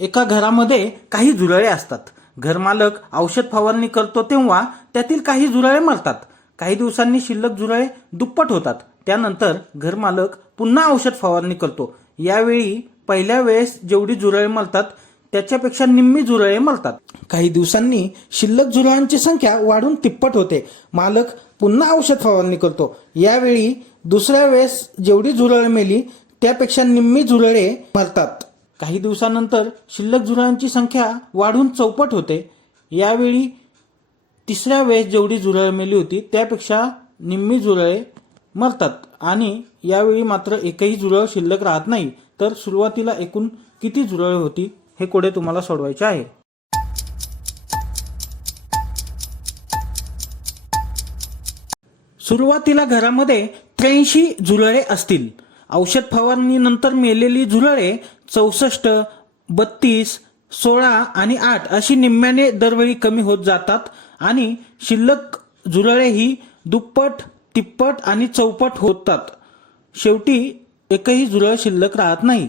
एका घरामध्ये काही झुरळे असतात. घरमालक औषध फवारणी करतो तेव्हा त्यातील काही झुरळे मरतात. काही दिवसांनी शिल्लक झुरळे दुप्पट होतात. त्यानंतर घरमालक पुन्हा औषध फवारणी करतो. यावेळी पहिल्या वेळेस जेवढी झुरळे मरतात त्याच्यापेक्षा निम्मी झुरळे मरतात. काही दिवसांनी शिल्लक झुरळांची संख्या वाढून तिप्पट होते. मालक पुन्हा औषध फवारणी करतो. यावेळी दुसऱ्या वेळेस जेवढी झुरळे मेली त्यापेक्षा निम्मी झुरळे मरतात. काही दिवसानंतर शिल्लक झुरळांची संख्या वाढून चौपट होते. यावेळी तिसऱ्या वेळेस जेवढी झुरळे मेली होती त्यापेक्षा निम्मी झुरळे मरतात आणि यावेळी मात्र एकही झुरळ शिल्लक राहत नाही. तर सुरुवातीला एकूण किती झुरळे होती हे कोडे तुम्हाला सोडवायचे आहे. सुरुवातीला घरामध्ये 83 झुरळे असतील. औषध फवारणीनंतर मेलेली झुरळे 64, 32, 16 आणि 8 अशी निम्म्याने दरवेळी कमी होत जातात आणि शिल्लक झुरळे ही दुप्पट, तिप्पट आणि चौपट होतात. शेवटी एकही झुरळ शिल्लक राहत नाही.